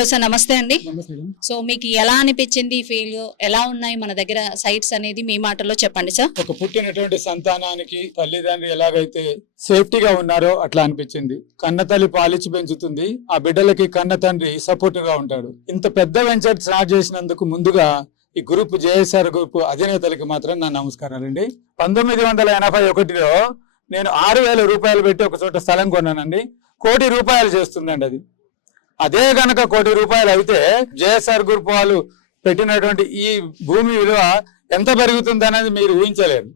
Hello sir, నమస్తే అండి. నమస్తే మేడం. సో మీకు ఎలా అనిపించింది ఈ ఫీల్, ఎలా ఉన్నాయి మన దగ్గర సైట్స్ అనేది మీ మాటల్లో చెప్పండి సార్. ఒక పుట్టినటువంటి సంతానానికి తల్లిదండ్రి ఎలాగైతే సేఫ్టీగా ఉన్నారో అట్లా అనిపించింది. కన్న తల్లి పాలిచ్చి పెంచుతుంది, ఆ బిడ్డలకి కన్న తండ్రి సపోర్ట్ గా ఉంటాడు. ఇంత పెద్ద వెంచర్ స్టార్ట్ చేసినందుకు ముందుగా ఈ గ్రూప్ జేఎస్ఆర్ గ్రూప్ అధినేతలకి మాత్రం నా నమస్కారాలండి. 1981లో నేను 6,000 రూపాయలు పెట్టి ఒక చోట స్థలం కొన్నానండి. 1,00,00,000 రూపాయలు చేస్తుందండి అది. అదే గనక 1,00,00,000 రూపాయలు అయితే జేఎస్ఆర్ గ్రూప్ వాళ్ళు పెట్టినటువంటి ఈ భూమి విలువ ఎంత పెరుగుతుంది అనేది మీరు ఊహించలేరు.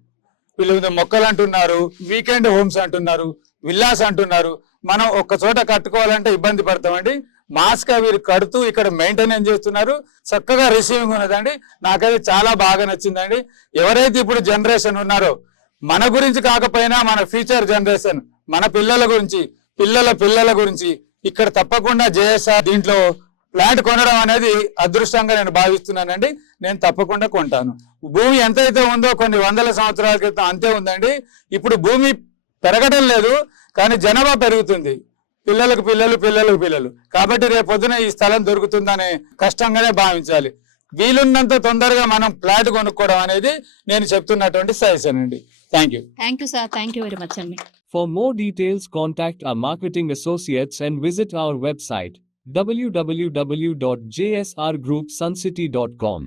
వీళ్ళు మొక్కలు అంటున్నారు, వీకెండ్ హోమ్స్ అంటున్నారు, విల్లాస్ అంటున్నారు. మనం ఒక్క చోట కట్టుకోవాలంటే ఇబ్బంది పడతామండి. మాస్క్ వీరు కడుతూ ఇక్కడ మెయింటెనెన్స్ చేస్తున్నారు. చక్కగా రిసీవింగ్ ఉన్నదండి. నాకైతే చాలా బాగా నచ్చిందండి. ఎవరైతే ఇప్పుడు జనరేషన్ ఉన్నారో, మన గురించి కాకపోయినా మన ఫ్యూచర్ జనరేషన్, మన పిల్లల గురించి, పిల్లల పిల్లల గురించి ఇక్కడ తప్పకుండా జేఎస్ఆర్ దీంట్లో ప్లాంట్ కొనడం అనేది అదృష్టంగా నేను భావిస్తున్నానండి. నేను తప్పకుండా కొంటాను. భూమి ఎంతైతే ఉందో కొన్ని వందల సంవత్సరాల క్రితం అంతే ఉందండి. ఇప్పుడు భూమి పెరగడం లేదు, కానీ జనాభా పెరుగుతుంది. పిల్లలకు పిల్లలు, పిల్లలకు పిల్లలు. కాబట్టి రేపు పొద్దున ఈ స్థలం దొరుకుతుందనే కష్టంగానే భావించాలి. వీలున్నంత తొందరగా మనం ప్లాట్ కొనుక్కోవడం అనేది నేను చెప్తున్నటువంటి సజెషన్ అండి. Thank you sir. Thank you very much అండి. For more details, contact our marketing associates and visit our website www.jsrgroupsuncity.com.